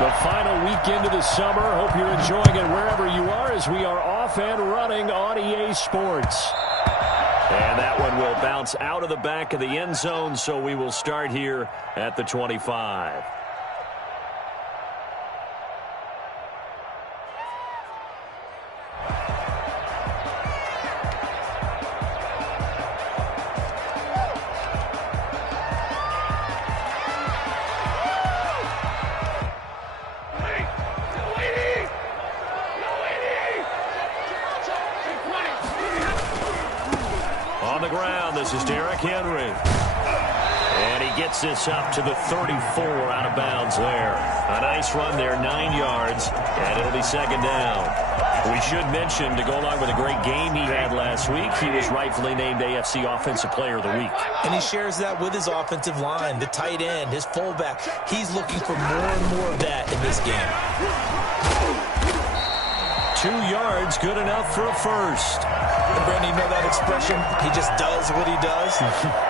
The final weekend of the summer. Hope you're enjoying it wherever you are as we are off and running on EA Sports. And that one will bounce out of the back of the end zone, so we will start here at the 25. On the ground, this is Derrick Henry. And he gets this up to the 34 out of bounds there. A nice run there, 9 yards, and it'll be second down. We should mention, to go along with a great game he had last week, he was rightfully named AFC Offensive Player of the Week. And he shares that with his offensive line, the tight end, his fullback. He's looking for more and more of that in this game. 2 yards, good enough for a first. And Brandon, you know that expression? He just does what he does.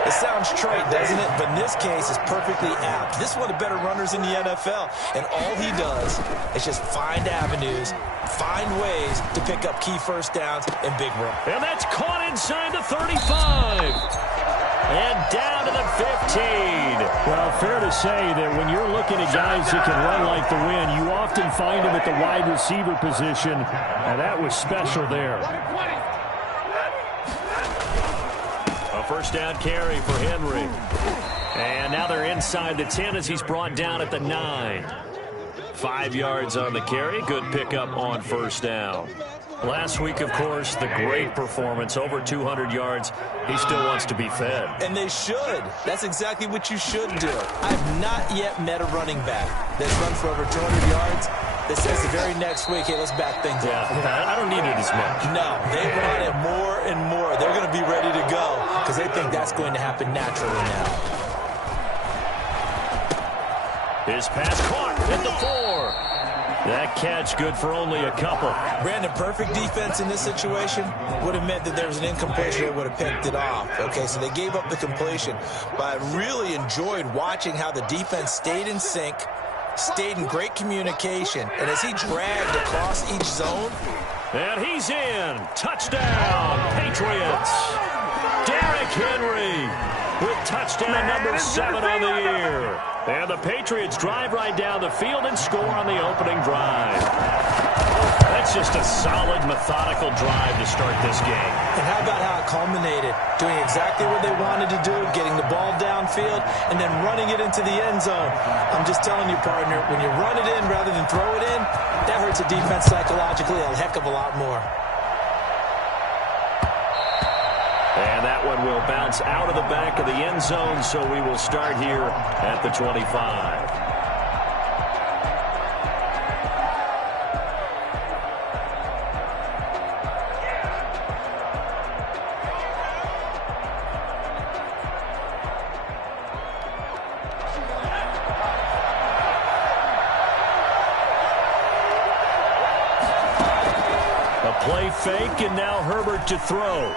It sounds trite, doesn't it? But in this case, it's perfectly apt. This is one of the better runners in the NFL. And all he does is just find avenues, find ways to pick up key first downs in big run. And that's caught inside the 35. And down to the 15. Well, fair to say that when you're looking at guys that can run like the wind, you often find them at the wide receiver position, and that was special there. A first down carry for Henry. And now they're inside the 10 as he's brought down at the 9. 5 yards on the carry. Good pickup on first down. Last week, of course, the great performance, over 200 yards. He still wants to be fed. And they should. That's exactly what you should do. I've not yet met a running back that's run for over 200 yards that says the very next week, hey, let's back things up. I don't need it as much. No, they run it more and more. They're going to be ready to go because they think that's going to happen naturally now. His pass caught at the 4. That catch good for only a couple. Brandon, perfect defense in this situation would have meant that there was an incompletion that would have picked it off. Okay, so they gave up the completion. But I really enjoyed watching how the defense stayed in sync, stayed in great communication, and as he dragged across each zone. And he's in. Touchdown, Patriots. Derrick Henry with touchdown number 7 on the year. And the Patriots drive right down the field and score on the opening drive. That's just a solid, methodical drive to start this game. And how about how it culminated? Doing exactly what they wanted to do, getting the ball downfield, and then running it into the end zone. I'm just telling you, partner, when you run it in rather than throw it in, that hurts a defense psychologically a heck of a lot more. And that one will bounce out of the back of the end zone, so we will start here at the 25. A play fake, and now Herbert to throw.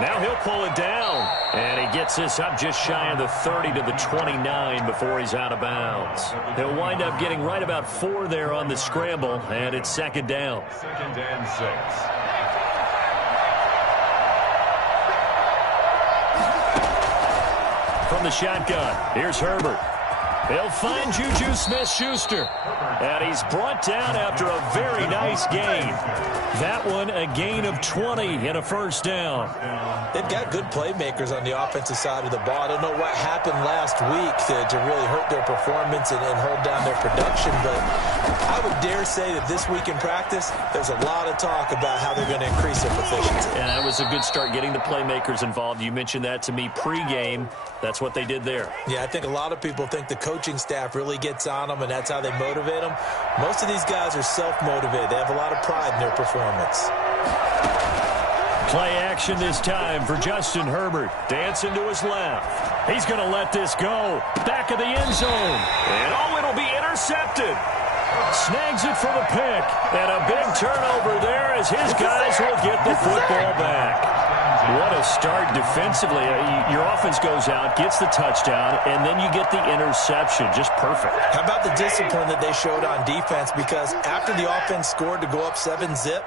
Now he'll pull it down, and he gets this up just shy of the 30 to the 29 before he's out of bounds. He'll wind up getting right about 4 there on the scramble, and it's second down. Second and 6. From the shotgun, here's Herbert. He'll find Juju Smith-Schuster, and he's brought down after a very nice gain. That one a gain of 20 and a first down. They've got good playmakers on the offensive side of the ball. I don't know what happened last week to really hurt their performance and hold down their production, but I would dare say that this week in practice, there's a lot of talk about how they're going to increase their proficiency. And that was a good start getting the playmakers involved. You mentioned that to me pregame. That's what they did there. Yeah, I think a lot of people think the coaching staff really gets on them, and that's how they motivate them. Most of these guys are self-motivated. They have a lot of pride in their performance. Play action this time for Justin Herbert. Dancing to his left. He's going to let this go. Back of the end zone. And oh, it'll be intercepted. Snags it for the pick. And a big turnover there as his guys will get the football back. What a start defensively. Your offense goes out, gets the touchdown, and then you get the interception. Just perfect. How about the discipline that they showed on defense? Because after the offense scored to go up 7-zip,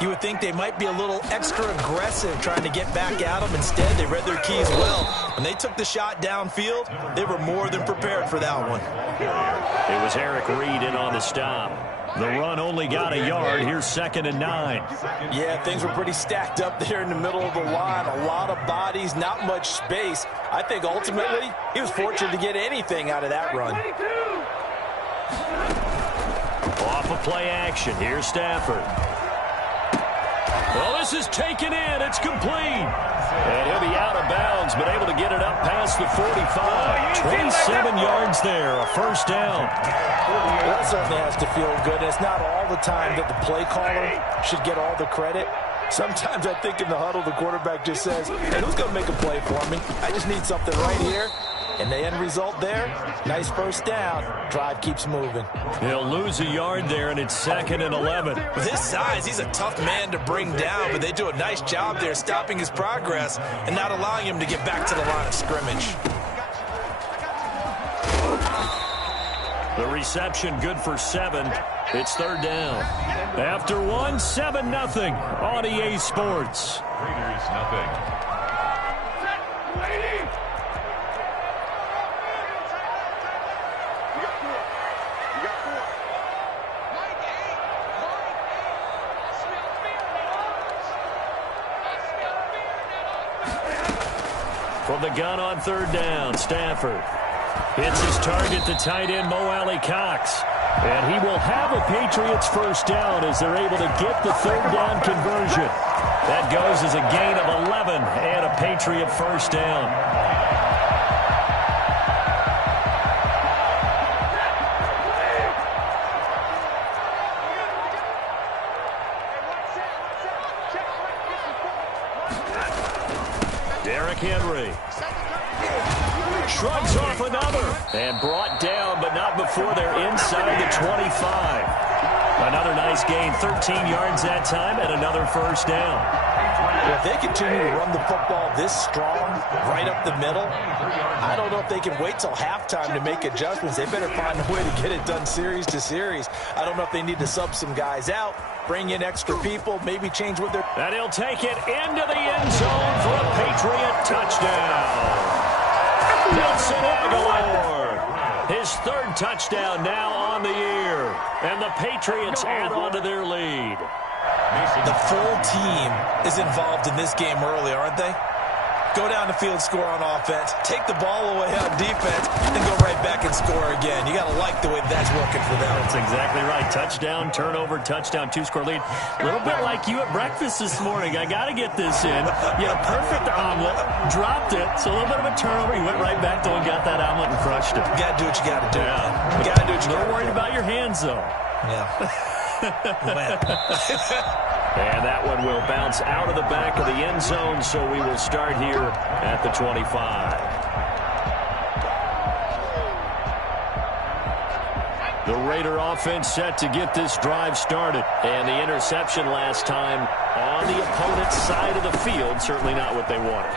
you would think they might be a little extra aggressive trying to get back at them. Instead, they read their keys well. When they took the shot downfield, they were more than prepared for that one. It was Eric Reed in on the stop. The run only got a yard. Here's 2nd and 9. Yeah, things were pretty stacked up there in the middle of the line. A lot of bodies, not much space. I think ultimately he was fortunate to get anything out of that run. Off of play action. Here's Stafford. Well, this is taken in. It's complete. And he'll be out of bounds, but able to get it up past the 45. 27 yards there, a first down. Well, that certainly has to feel good. And it's not all the time that the play caller should get all the credit. Sometimes I think in the huddle, the quarterback just says, hey, who's going to make a play for me? I just need something right here. And the end result there, nice first down. Drive keeps moving. He'll lose a yard there, and it's 2nd and 11. With his size, he's a tough man to bring down, but they do a nice job there stopping his progress and not allowing him to get back to the line of scrimmage. The reception good for 7. It's 3rd down. After 1, 7-0 on EA Sports. Raiders nothing. From the gun on 3rd down, Stafford hits his target, the tight end, Mo Alley-Cox. And he will have a Patriots first down as they're able to get the 3rd down conversion. That goes as a gain of 11 and a Patriot first down. Derrick Henry shrugs off another and brought down, but not before they're inside the 25. Another nice gain, 13 yards that time, and another first down. Well, if they continue to run the football this strong, right up the middle, I don't know if they can wait till halftime to make adjustments. They better find a way to get it done series to series. I don't know if they need to sub some guys out, bring in extra people, maybe change what they're... And he'll take it into the end zone for a Patriot touchdown. Nelson Aguilar, his 3rd touchdown now on the year. And the Patriots add on to their lead. The full team is involved in this game early, aren't they? Go down the field, score on offense, take the ball away on defense, then go right back and score again. You got to like the way that's working for them. That's exactly right. Touchdown, turnover, touchdown, 2-score lead. A little bit like you at breakfast this morning. I got to get this in. You had a perfect omelet, dropped it, so a little bit of a turnover. You went right back though and got that omelet and crushed it. You got to do what you got to do. Yeah. You got to do what you got to do. Don't worry about your hands, though. Yeah. And that one will bounce out of the back of the end zone, so we will start here at the 25. The Raider offense set to get this drive started. And the interception last time on the opponent's side of the field, certainly not what they wanted.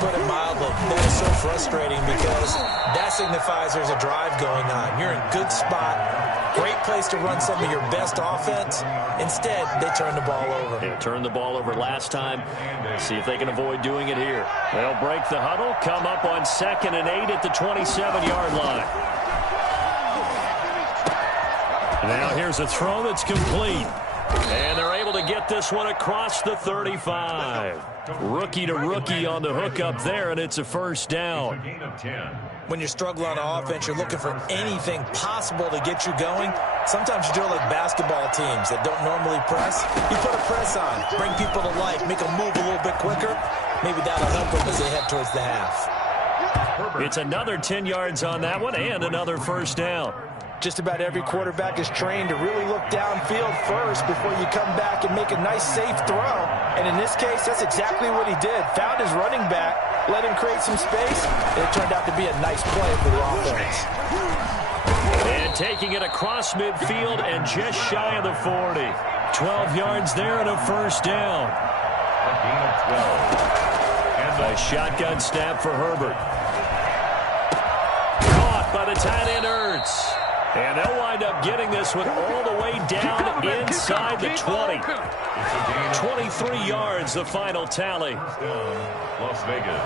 Put it mildly, that is so frustrating because that signifies there's a drive going on. You're in a good spot, great place to run some of your best offense. Instead, they turn the ball over. They turned the ball over last time. See if they can avoid doing it here. They'll break the huddle, come up on 2nd and 8 at the 27-yard line. Now here's a throw that's complete. And they're able to get this one across the 35. Rookie to rookie on the hook up there, and it's a first down. When you're struggling on offense, you're looking for anything possible to get you going. Sometimes you do it like basketball teams that don't normally press. You put a press on, bring people to life, make them move a little bit quicker. Maybe that'll help them as they head towards the half. It's another 10 yards on that one and another first down. Just about every quarterback is trained to really look downfield first before you come back and make a nice, safe throw. And in this case, that's exactly what he did. Found his running back, let him create some space, and it turned out to be a nice play for the offense. And taking it across midfield and just shy of the 40. 12 yards there and a first down. A shotgun snap for Herbert. Caught by the tight end Ertz. And they'll wind up getting this one all the way down inside the 20. 23 yards, the final tally. Las Vegas.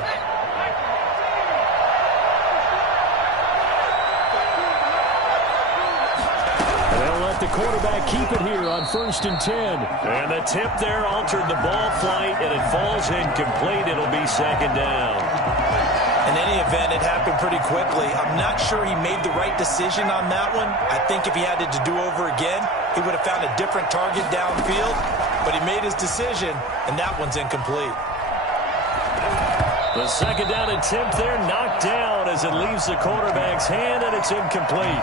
They'll let the quarterback keep it here on 1st and 10. And the tip there altered the ball flight, and it falls incomplete. It'll be 2nd down. In any event, it happened pretty quickly. I'm not sure he made the right decision on that one. I think if he had it to do over again, he would have found a different target downfield. But he made his decision, and that one's incomplete. The 2nd down attempt there knocked down as it leaves the quarterback's hand, and it's incomplete.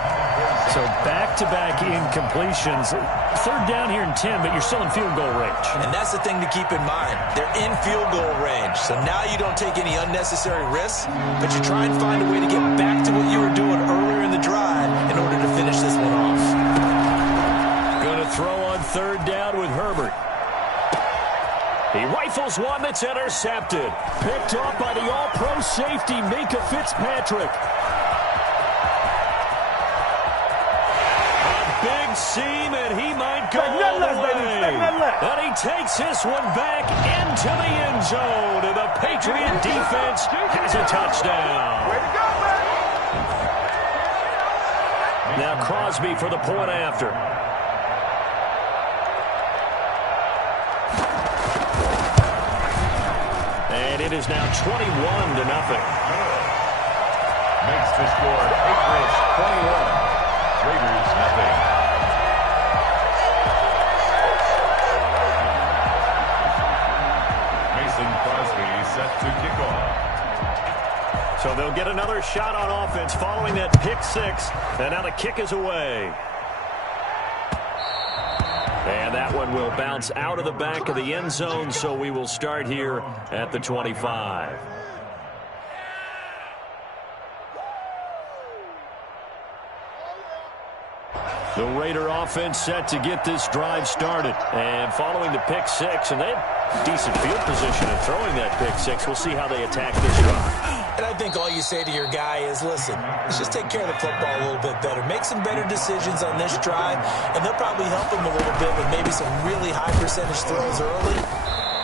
So back-to-back incompletions. 3rd down here in 10, but you're still in field goal range. And that's the thing to keep in mind. They're in field goal range. So now you don't take any unnecessary risks, but you try and find a way to get back to what you were doing earlier in the drive in order to finish this one off. Going to throw on 3rd down with Herbert. He rifles one that's intercepted. Picked off by the all-pro safety, Minkah Fitzpatrick. A big seam, and he might go all the way. And he takes this one back into the end zone, and the Patriot defense has a touchdown. Now Crosby for the point after. And it is now 21-0. Makes the score Patriots 21, Raiders nothing. Mason Crosby set to kick off. So they'll get another shot on offense following that pick six. And now the kick is away. And that one will bounce out of the back of the end zone, so we will start here at the 25. The Raider offense set to get this drive started. And following the pick six, and they have decent field position in throwing that pick six. We'll see how they attack this drive. And I think all you say to your guy is, listen, let's just take care of the football a little bit better. Make some better decisions on this drive, and they'll probably help him a little bit with maybe some really high percentage throws early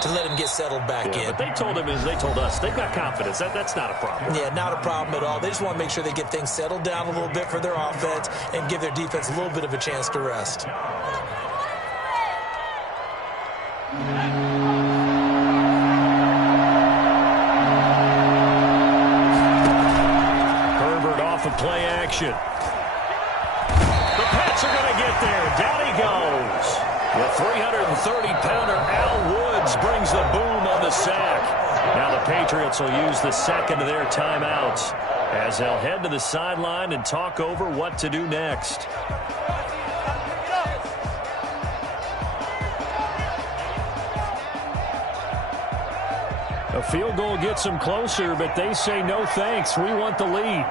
to let him get settled back in. But they told him, as they told us, they've got confidence. That's not a problem. Yeah, not a problem at all. They just want to make sure they get things settled down a little bit for their offense and give their defense a little bit of a chance to rest. Play action. The Pats are going to get there. Down he goes. The 330-pounder Al Woods brings the boom on the sack. Now the Patriots will use the second of their timeouts as they'll head to the sideline and talk over what to do next. A field goal gets them closer, but they say no thanks. We want the lead.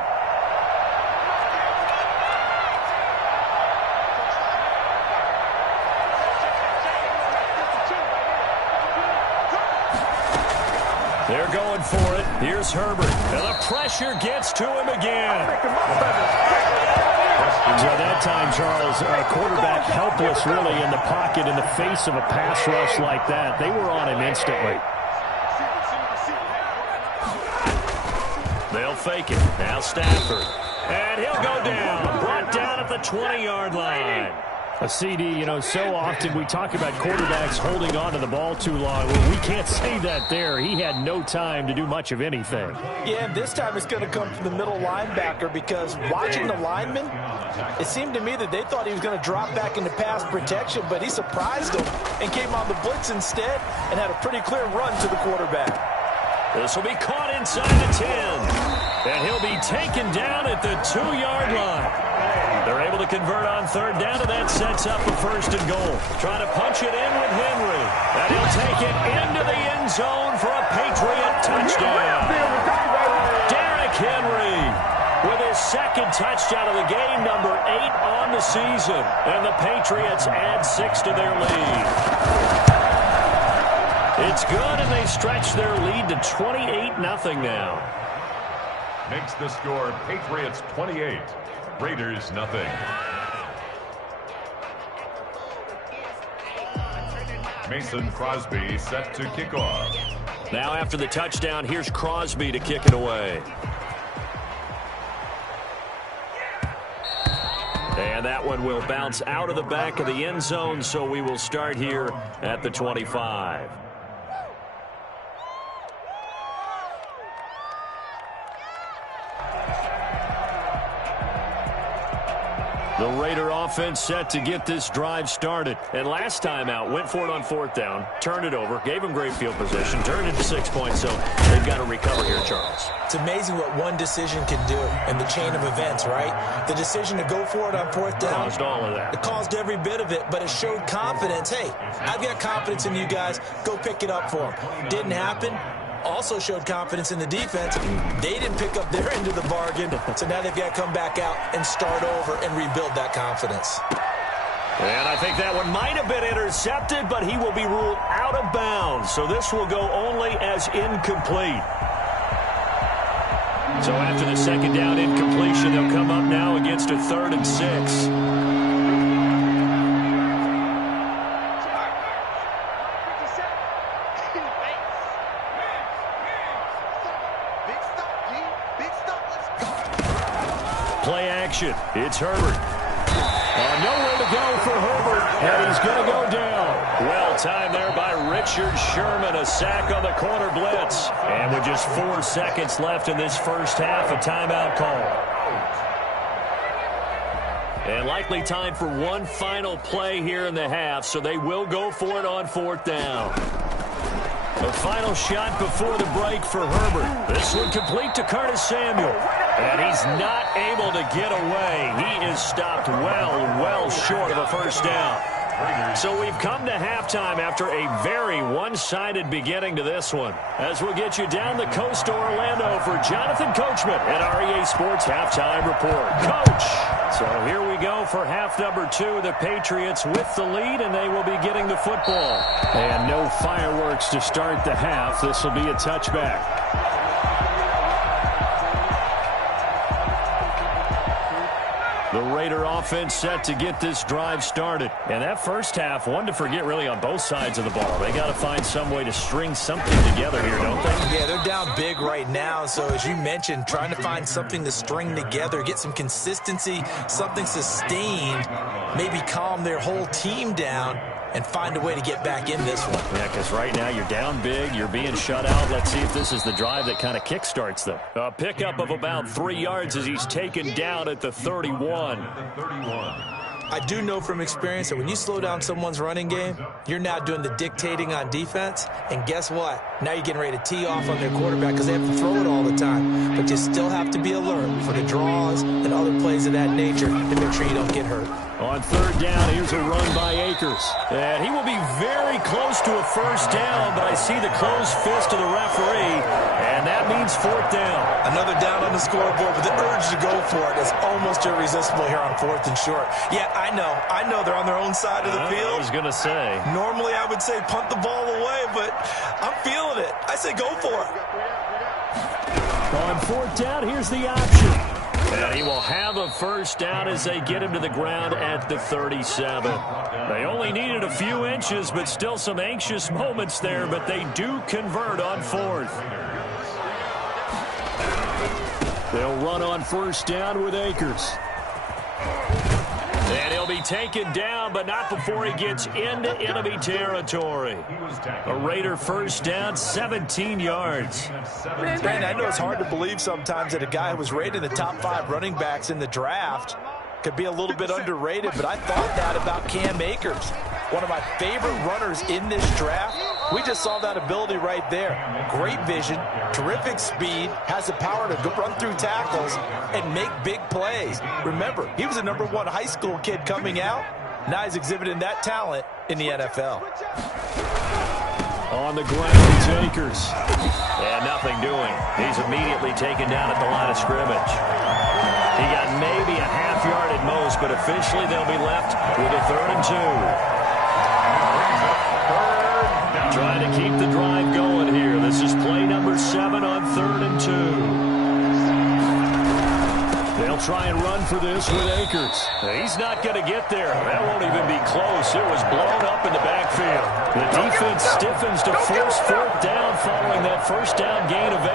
They're going for it. Here's Herbert. And the pressure gets to him again. So that time, Charles, quarterback helpless really in the pocket in the face of a pass rush like that. They were on him instantly. They'll fake it. Now Stafford. And he'll go down. Brought down at the 20-yard line. A CD, you know, so often we talk about quarterbacks holding on to the ball too long. Well, we can't say that there. He had no time to do much of anything. Yeah, and this time it's going to come from the middle linebacker because watching the lineman, it seemed to me that they thought he was going to drop back into pass protection, but he surprised them and came on the blitz instead and had a pretty clear run to the quarterback. This will be caught inside the 10. And he'll be taken down at the 2-yard line. They're able to convert on third down, and that sets up a 1st and goal. Trying to punch it in with Henry. And he'll take it into the end zone for a Patriot touchdown. Derrick Henry with his second touchdown of the game, number 8 on the season. And the Patriots add 6 to their lead. It's good, and they stretch their lead to 28-0 now. Makes the score Patriots 28, Raiders nothing. Mason Crosby set to kick off. Now after the touchdown, here's Crosby to kick it away. And that one will bounce out of the back of the end zone, so we will start here at the 25. The Raider offense set to get this drive started. And last time out, went for it on 4th down, turned it over, gave them great field position, turned it to 6 points, so they've got to recover here, Charles. It's amazing what one decision can do in the chain of events, right? The decision to go for it on 4th down. Caused all of that. It caused every bit of it, but it showed confidence. Hey, I've got confidence in you guys. Go pick it up for them. Didn't happen. Also showed confidence in the defense. They didn't pick up their end of the bargain, so now they've got to come back out and start over and rebuild that confidence. And I think that one might have been intercepted, but he will be ruled out of bounds. So this will go only as incomplete. So after the 2nd down incompletion, they'll come up now against a 3rd and 6. Play action. It's Herbert. Nowhere to go for Herbert, and he's going to go down. Well timed there by Richard Sherman. A sack on the corner blitz. And with just 4 seconds left in this first half, a timeout call. And likely time for one final play here in the half, so they will go for it on 4th down. A final shot before the break for Herbert. This one complete to Curtis Samuel. And he's not able to get away. He is stopped well short of a first down. So we've come to halftime after a very one-sided beginning to this one. As we'll get you down the coast to Orlando for Jonathan Coachman at REA Sports Halftime Report. Coach! So here we go for half number 2. The Patriots with the lead, and they will be getting the football. And no fireworks to start the half. This will be a touchback. The Raider offense set to get this drive started. And that first half, one to forget really on both sides of the ball. They got to find some way to string something together here, don't they? Yeah, they're down big right now. So as you mentioned, trying to find something to string together, get some consistency, something sustained, maybe calm their whole team down and find a way to get back in this one. Yeah, because right now you're down big, you're being shut out. Let's see if this is the drive that kind of kickstarts them. A pickup of about 3 yards as he's taken down at the 31. I do know from experience that when you slow down someone's running game, you're now doing the dictating on defense. And guess what? Now you're getting ready to tee off on their quarterback because they have to throw it all the time. But you still have to be alert for the draws and other plays of that nature to make sure you don't get hurt. On 3rd down, here's a run by Akers. And he will be very close to a first down, but I see the closed fist of the referee, and that means 4th down. Another down on the scoreboard, but the urge to go for it is almost irresistible here on 4th and short. Yeah, I know they're on their own side of the field. I was going to say. Normally I would say punt the ball away, but I'm feeling it. I say go for it. On 4th down, here's the option. And he will have a first down as they get him to the ground at the 37. They only needed a few inches, but still some anxious moments there, but they do convert on 4th. They'll run on 1st down with Akers. And he'll be taken down, but not before he gets into enemy territory. A Raider first down, 17 yards. Man, I know it's hard to believe sometimes that a guy who was rated in the top 5 running backs in the draft could be a little bit underrated, but I thought that about Cam Akers. One of my favorite runners in this draft. We just saw that ability right there. Great vision, terrific speed, has the power to run through tackles and make big plays. Remember, he was a #1 high school kid coming out. Now he's exhibiting that talent in the NFL. On the ground, it's Akers. And nothing doing. He's immediately taken down at the line of scrimmage. He got maybe a half yard at most, but officially they'll be left with a 3rd and 2. Trying to keep the drive going here. This is play number 7 on 3rd and 2. They'll try and run for this with Akers. He's not going to get there. That won't even be close. It was blown up in the backfield. The defense stiffens to force 4th down following that first down gain of 8.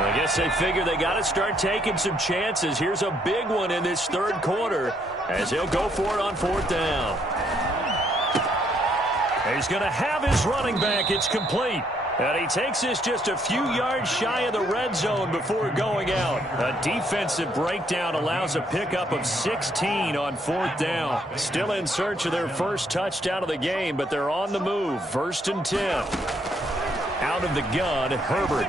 I guess they figure they got to start taking some chances. Here's a big one in this 3rd quarter as he'll go for it on 4th down. He's going to have his running back. It's complete. And he takes this just a few yards shy of the red zone before going out. A defensive breakdown allows a pickup of 16 on 4th down. Still in search of their first touchdown of the game, but they're on the move. 1st and 10. Out of the gun, Herbert.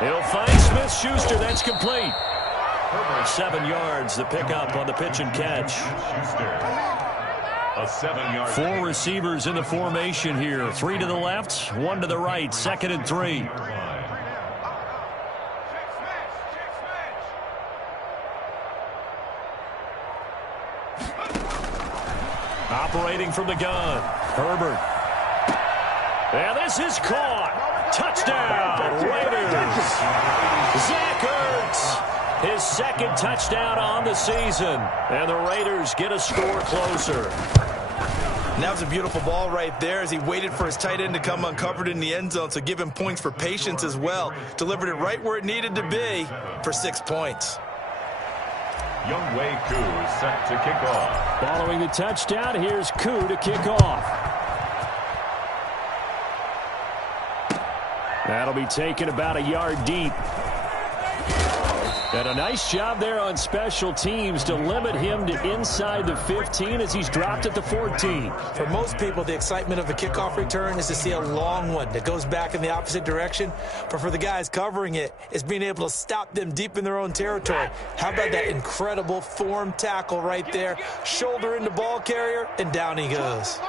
He'll find Smith-Schuster. That's complete. 7 yards, the pickup on the pitch and catch. A 7-yard. 4 receivers in the formation here. 3 to the left, 1 to the right. 2nd and 3. Operating from the gun, Herbert. And this is caught. Touchdown, Raiders. Zach Ertz, his 2nd touchdown on the season. And the Raiders get a score closer. And that was a beautiful ball right there as he waited for his tight end to come uncovered in the end zone. So give him points for patience as well. Delivered it right where it needed to be for 6 points. Younghoe Koo is set to kick off. Following the touchdown, here's Koo to kick off. That'll be taken about a yard deep. And a nice job there on special teams to limit him to inside the 15 as he's dropped at the 14. For most people, the excitement of a kickoff return is to see a long one that goes back in the opposite direction. But for the guys covering it, it's being able to stop them deep in their own territory. How about that incredible form tackle right there? Shoulder into ball carrier, and down he goes.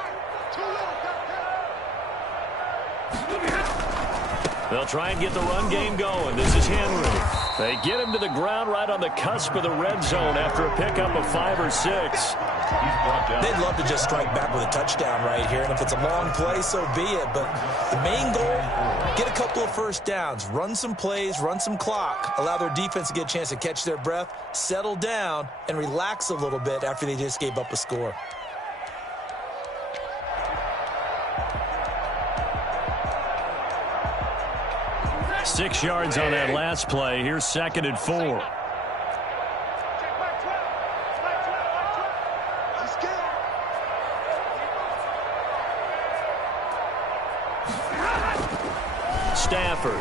They'll try and get the run game going. This is Henry. They get him to the ground right on the cusp of the red zone after a pickup of 5 or 6. They'd love to just strike back with a touchdown right here, and if it's a long play, so be it. But the main goal, get a couple of first downs, run some plays, run some clock, allow their defense to get a chance to catch their breath, settle down, and relax a little bit after they just gave up a score. Six yards on that last play. Here's 2nd and 4. Stafford.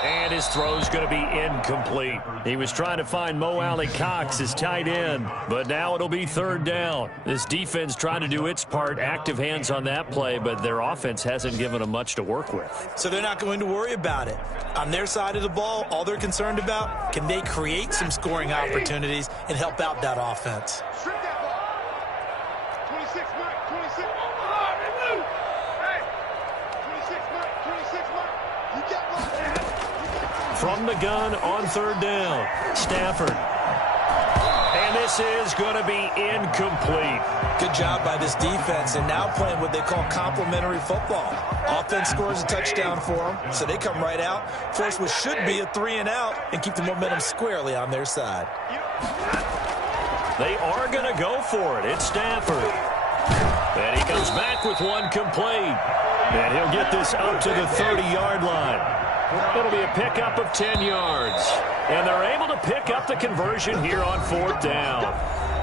And his throw's going to be incomplete. He was trying to find Mo Alley-Cox, his tight end, but now it'll be 3rd down. This defense trying to do its part, active hands on that play, but their offense hasn't given them much to work with. So they're not going to worry about it. On their side of the ball, all they're concerned about, can they create some scoring opportunities and help out that offense? From the gun on 3rd down, Stafford. And this is going to be incomplete. Good job by this defense, and now playing what they call complementary football. Offense scores a touchdown for them, so they come right out, force what should be a 3-and-out, and keep the momentum squarely on their side. They are going to go for it. It's Stafford. And he comes back with one complete. And he'll get this up to the 30-yard line. It'll be a pickup of 10 yards. And they're able to pick up the conversion here on 4th down.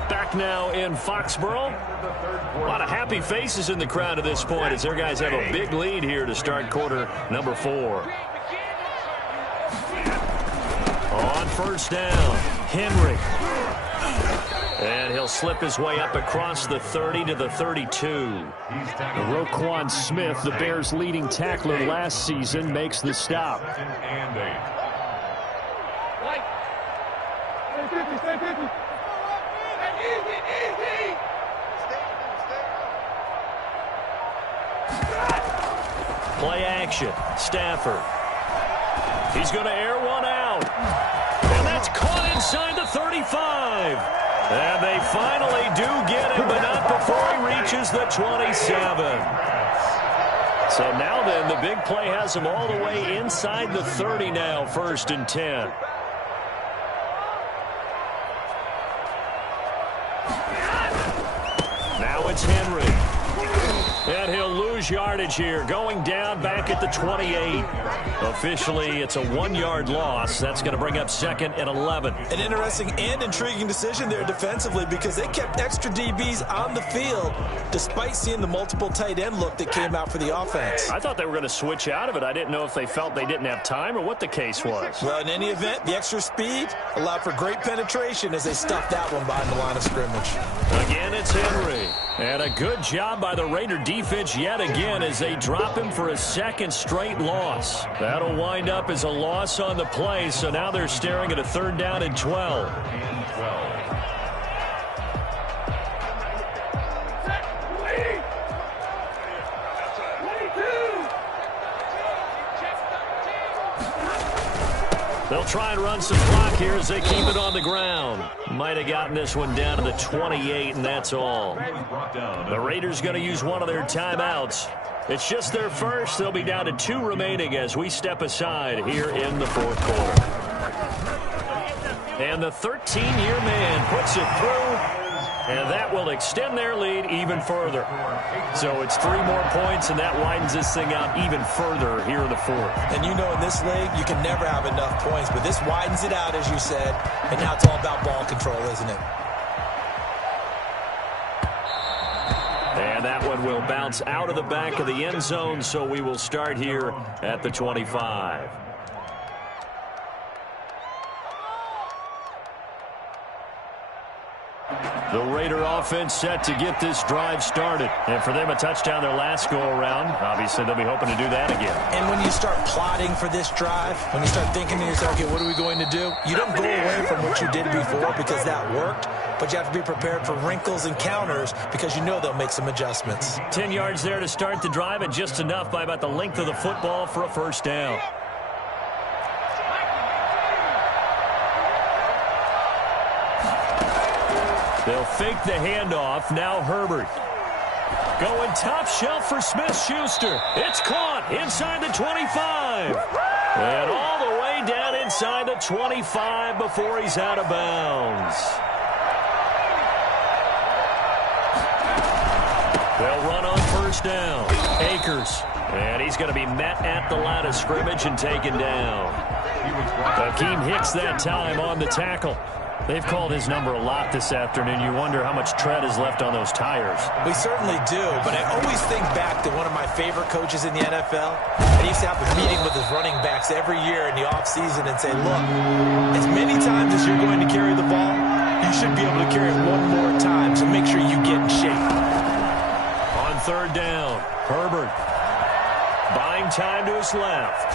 Back now in Foxborough. A lot of happy faces in the crowd at this point as their guys have a big lead here to start quarter number 4. On 1st down, Henry. And he'll slip his way up across the 30 to the 32. Roquan Smith, the Bears' leading tackler last season, makes the stop. Play action. Stafford. He's going to air one out. And that's caught inside the 35. And they finally do get him, but not before he reaches the 27. So now then, the big play has him all the way inside the 30 now, 1st and 10. Now it's Henry. And he'll lose yardage here, going down back at the 28. Officially, it's a 1-yard loss. That's going to bring up 2nd and 11. An interesting and intriguing decision there defensively because they kept extra DBs on the field despite seeing the multiple tight end look that came out for the offense. I thought they were going to switch out of it. I didn't know if they felt they didn't have time or what the case was. Well, in any event, the extra speed allowed for great penetration as they stuffed that one behind the line of scrimmage. Again, it's Henry. And a good job by the Raider defense yet again as they drop him for a 2nd straight loss. That'll wind up as a loss on the play, so now they're staring at a 3rd down and 12. They'll try and run some clock here as they keep it on the ground. Might have gotten this one down to the 28, and that's all. The Raiders going to use one of their timeouts. It's just their first. They'll be down to 2 remaining as we step aside here in the 4th quarter. And the 13-year man puts it through. And that will extend their lead even further. So it's 3 more points, and that widens this thing out even further here in the 4th. And you know in this league, you can never have enough points, but this widens it out, as you said, and now it's all about ball control, isn't it? And that one will bounce out of the back of the end zone, so we will start here at the 25. The Raider offense set to get this drive started. And for them, a touchdown their last go-around. Obviously, they'll be hoping to do that again. And when you start plotting for this drive, when you start thinking to yourself, okay, what are we going to do? You don't go away from what you did before because that worked, but you have to be prepared for wrinkles and counters because you know they'll make some adjustments. 10 yards there to start the drive, and just enough by about the length of the football for a 1st down. They'll fake the handoff. Now Herbert. Going top shelf for Smith-Schuster. It's caught inside the 25. And all the way down inside the 25 before he's out of bounds. They'll run on 1st down. Akers. And he's going to be met at the line of scrimmage and taken down. Akeem Hicks that time on the tackle. They've called his number a lot this afternoon. You wonder how much tread is left on those tires. We certainly do, but I always think back to one of my favorite coaches in the NFL. And he used to have a meeting with his running backs every year in the offseason and say, look, as many times as you're going to carry the ball, you should be able to carry it one more time, so make sure you get in shape. On 3rd down, Herbert buying time to his left.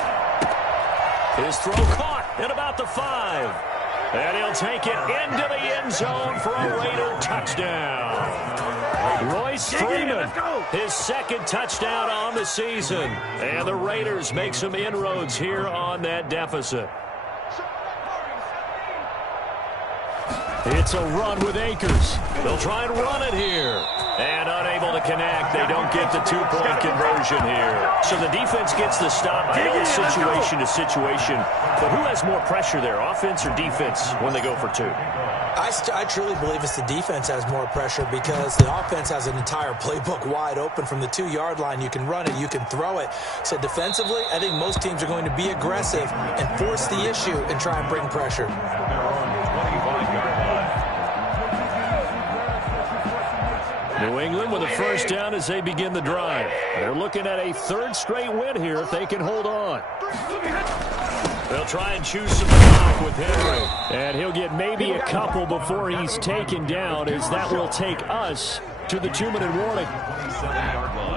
His throw caught at about the 5. And he'll take it into the end zone for a Raider touchdown. Royce Freeman, his 2nd touchdown on the season. And the Raiders make some inroads here on that deficit. It's a run with Akers. They'll try and run it here. And unable to connect. They don't get the 2-point conversion here. So the defense gets the stop. I know it's situation to situation. But who has more pressure there, offense or defense, when they go for 2? I truly believe it's the defense has more pressure because the offense has an entire playbook wide open from the 2-yard line. You can run it, you can throw it. So defensively, I think most teams are going to be aggressive and force the issue and try and bring pressure. New England with a 1st down as they begin the drive. They're looking at a 3rd straight win here if they can hold on. They'll try and choose some clock with Henry. And he'll get maybe a couple before he's taken down, as that will take us to the 2-minute warning.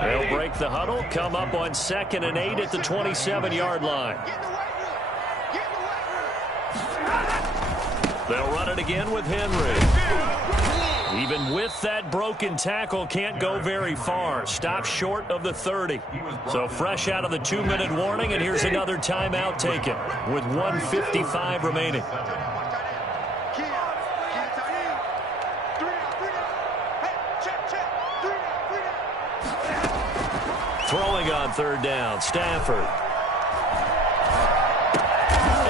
They'll break the huddle, come up on 2nd and 8 at the 27-yard line. They'll run it again with Henry. Even with that broken tackle, can't go very far. Stop short of the 30. So fresh out of the 2-minute warning, and here's another timeout taken with 1:55 remaining. Throwing on third down, Stafford.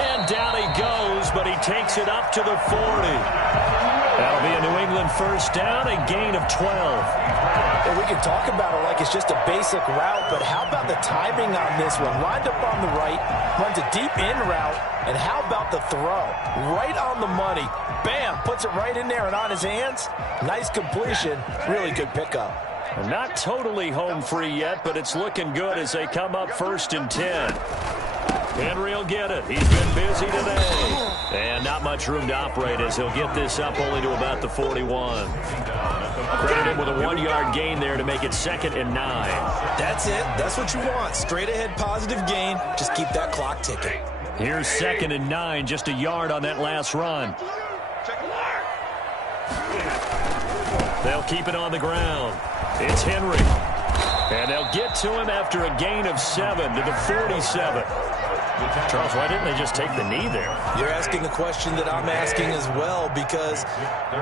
And down he goes, but he takes it up to the 40. That'll be a New England first down, a gain of 12. Well, we can talk about it like it's just a basic route, but how about the timing on this one? Lined up on the right, runs a deep in route, and how about the throw? Right on the money. Bam, puts it right in there and on his hands. Nice completion, really good pickup. Not totally home free yet, but it's looking good as they come up 1st and 10. Henry will get it. He's been busy today. And not much room to operate as he'll get this up only to about the 41. Credit him with a 1-yard gain there to make it 2nd and 9. That's it. That's what you want. Straight ahead positive gain. Just keep that clock ticking. Here's 2nd and 9, just a yard on that last run. They'll keep it on the ground. It's Henry. And they'll get to him after a gain of 7 to the 47. Charles, why didn't they just take the knee there? You're asking a question that I'm asking as well, because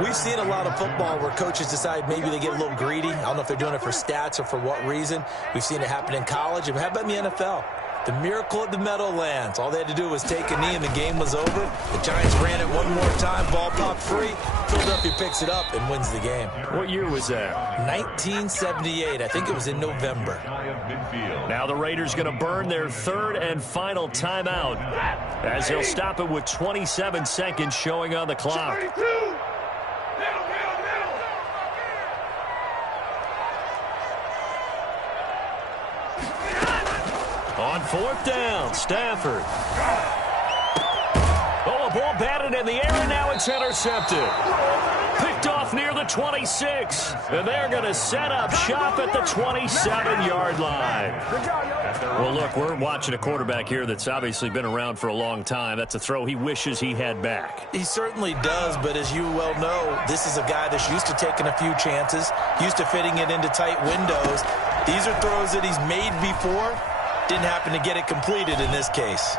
we've seen a lot of football where coaches decide maybe they get a little greedy. I don't know if they're doing it for stats or for what reason. We've seen it happen in college. And how about in the NFL? The miracle at the Meadowlands. All they had to do was take a knee and the game was over. The Giants ran it one more time. Ball popped free. Philadelphia picks it up and wins the game. What year was that? 1978. I think it was in November. Now the Raiders going to burn their 3rd and final timeout as they'll stop it with 27 seconds showing on the clock. On 4th down, Stafford. Oh, a ball batted in the air, and now it's intercepted. Picked off near the 26. And they're going to set up shop at the 27-yard line. Well, look, we're watching a quarterback here that's obviously been around for a long time. That's a throw he wishes he had back. He certainly does, but as you well know, this is a guy that's used to taking a few chances, used to fitting it into tight windows. These are throws that he's made before. Didn't happen to get it completed in this case.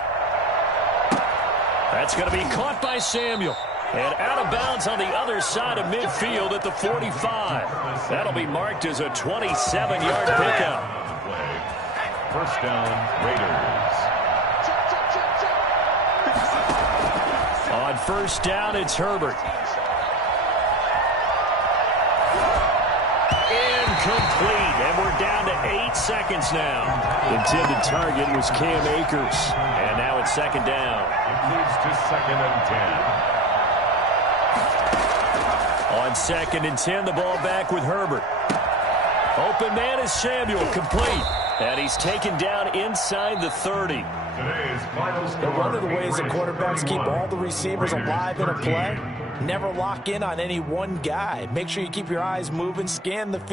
That's going to be caught by Samuel. And out of bounds on the other side of midfield at the 45. That'll be marked as a 27-yard pickup. First down, Raiders. On 1st down, it's Herbert. Incomplete, and we're down to 8 seconds now. Intended target was Cam Akers, and now it's 2nd down. Moves to 2nd and 10. On 2nd and 10, the ball back with Herbert. Open man is Samuel, complete. And he's taken down inside the 30. One of the ways that quarterbacks keep all the receivers alive in a play, never lock in on any one guy. Make sure you keep your eyes moving, scan the field.